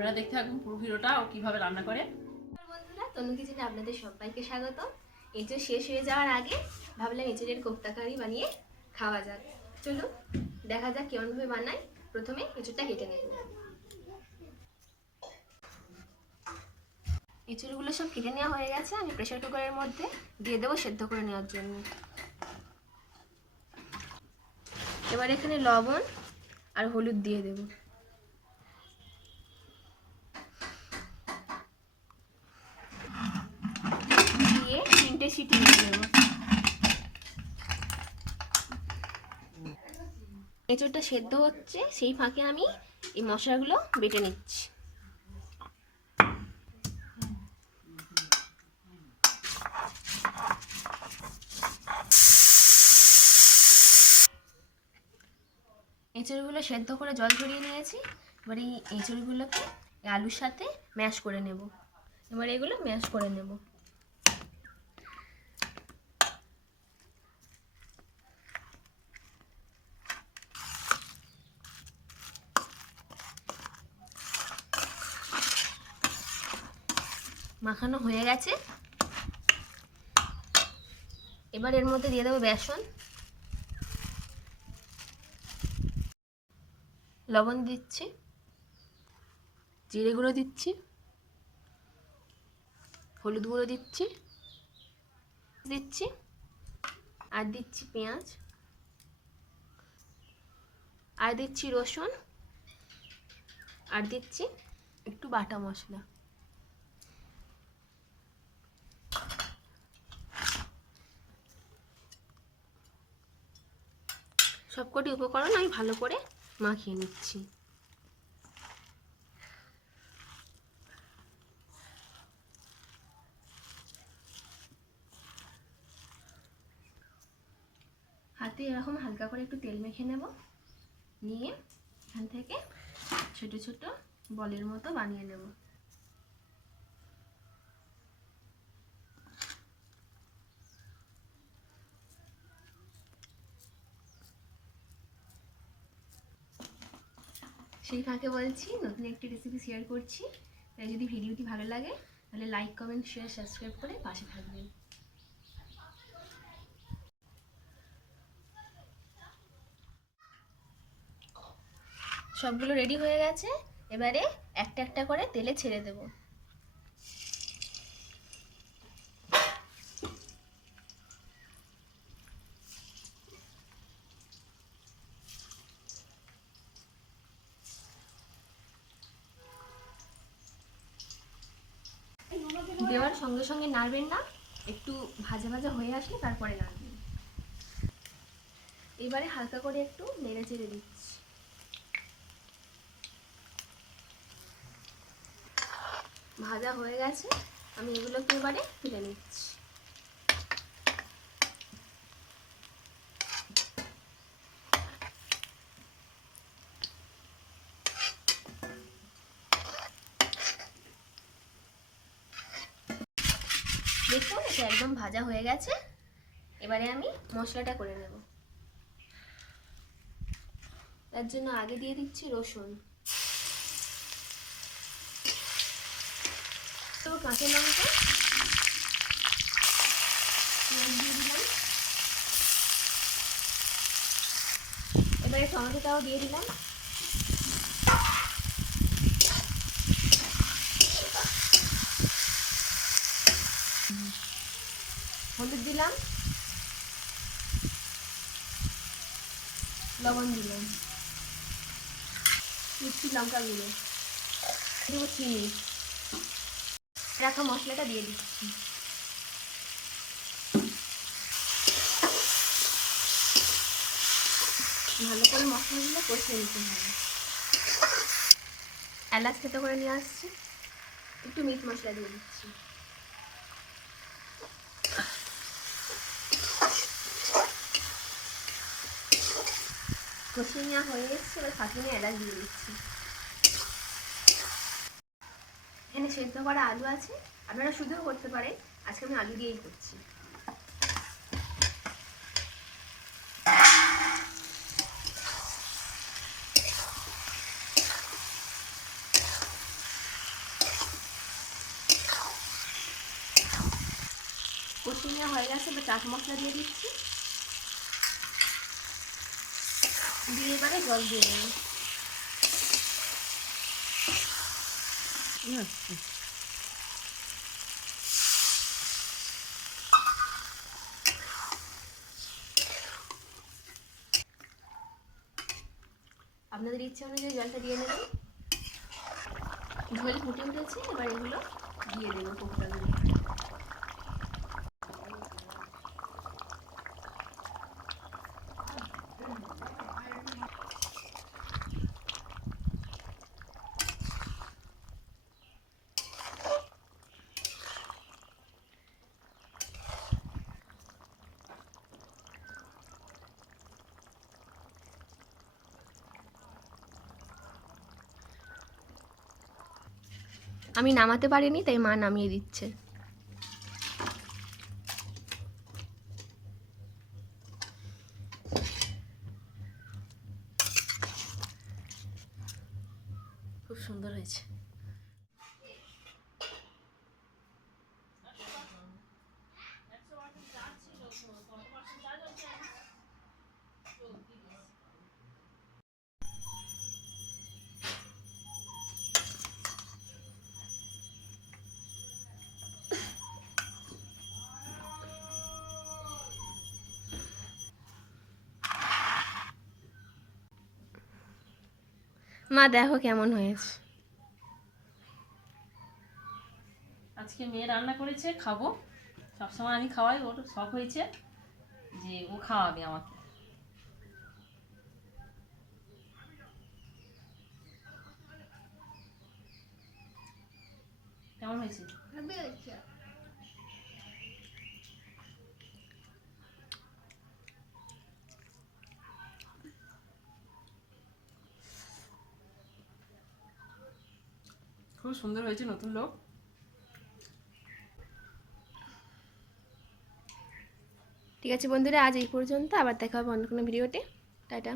আপনারা দেখতে থাকুন পুরো ভিডিওটা ও কিভাবে রান্না করে। বন্ধুরা, তনু কিচেনে আপনাদের সবাইকে স্বাগত। এঁচড় শেষ হয়ে যাওয়ার আগে ভাবলাম এঁচড়ের কোপ্তা কারি বানিয়ে খাওয়া যাক। চলুন দেখা যাক কেমনভাবে বানাই। প্রথমে এঁচড়টা কেটে নেব। এঁচড়গুলো সব কেটে নেওয়া হয়ে গেছে। আমি প্রেসার কুকারের মধ্যে দিয়ে দেবো সেদ্ধ করে নেওয়ার জন্য। এবার এখানে লবণ আর হলুদ দিয়ে দেব। দিয়ে 3টে সিটি দিয়ে দেব। এঁচড়টা সেদ্ধ হচ্ছে, সেই ফাঁকে আমি এই মশলাগুলো বেটে নিচ্ছি। এঁচড়গুলো সেদ্ধ করে জল ঝরিয়ে নিয়েছি। এবার এই এঁচড়গুলোকে আলুর সাথে ম্যাশ করে নেব। এবার এগুলো ম্যাশ করে নেব। মাখানো হয়ে গেছে। এবার এর মধ্যে দিয়ে দেবো বেসন, লবণ দিচ্ছি, জিরে গুঁড়ো দিচ্ছি, হলুদ গুঁড়ো দিচ্ছি আর দিচ্ছি পেঁয়াজ, আর দিচ্ছি রসুন, আর দিচ্ছি একটু বাটা মশলা। সবকটি উপকরণ আমি ভালো করে মাখিয়ে নিচ্ছি। হাতে এরকম হালকা করে একটু তেল মেখে নেব। নিয়ে এখান থেকে ছোট ছোট বলের মতো বানিয়ে নেব। সেই ফাঁকে বলছি, নতুন একটি রেসিপি শেয়ার করছি। তাই যদি ভিডিওটি ভালো লাগে তাহলে লাইক, কমেন্ট, শেয়ার, সাবস্ক্রাইব করে পাশে থাকবেন। সবগুলো রেডি হয়ে গেছে। এবারে একটা একটা করে তেলে ছেড়ে দেব। দেওয়ার সঙ্গে সঙ্গে নাড়বেন না, একটু ভাজা ভাজা হয়ে আসলে তারপরে নাড়বেন। এবারে হালকা করে একটু নেড়ে চেড়ে দিচ্ছি। ভাজা হয়ে গেছে, আমি এগুলোকে এবারে তুলে নিচ্ছি। দেখুন, এটা একদম ভাজা হয়ে গেছে। এবারে আমি মশলাটা করে নেব। তার জন্য আগে দিয়ে দিচ্ছি রসুন, তো কাঁচা লঙ্কা দিয়ে দিলাম। এবারে টমেটোটাও দিয়ে দিলাম। হলুদ দিলাম, লবণ দিলাম, মিষ্টি লঙ্কা গুঁড়ো দেবো, চিনি, রাখা মশলাটা দিয়ে দিচ্ছি। ভালো করে মশলাগুলো কষিয়ে নিতে হবে। এলাচ থেতো করে নিয়ে আসছি, একটু মিট মশলা দিয়ে দিচ্ছি। কষিয়ে নেওয়া হয়ে এসছে, এবার ফাঁকিয়ে এলাচ দিয়ে দিচ্ছি। এখানে সেদ্ধ করা আলু আছে, আপনারা শুধুও করতে পারেন। আজকে আমি আলু দিয়েই করছি। কষিয়ে নেওয়া হয়ে গেছে, এবার চাট মশলা দিয়ে দিচ্ছি, দিয়ে এবারে জল দিয়ে দেবো। আপনাদের ইচ্ছে অনুযায়ী জলটা দিয়ে নেবেন। ঝোল ফুটে উঠেছে, এবার এগুলো দিয়ে দেবো কোপ্তাগুলো। আমি নামাতে পারিনি, তাই মা নামিয়ে দিচ্ছে। খুব সুন্দর হয়েছে। মা দেখো কেমন হয়েছে। আজকে মেয়ে রান্না করেছে, খাবো। সবসময় আমি খাওয়াই, ওর শখ হয়েছে যে ও খাওয়াবে আমাকে। কেমন হয়েছে? খুব সুন্দর হয়েছে, নতুন লোক। ঠিক আছে বন্ধুরা, আজ এই পর্যন্ত, আবার দেখা হবে অন্য কোনো ভিডিওতে। টাটা।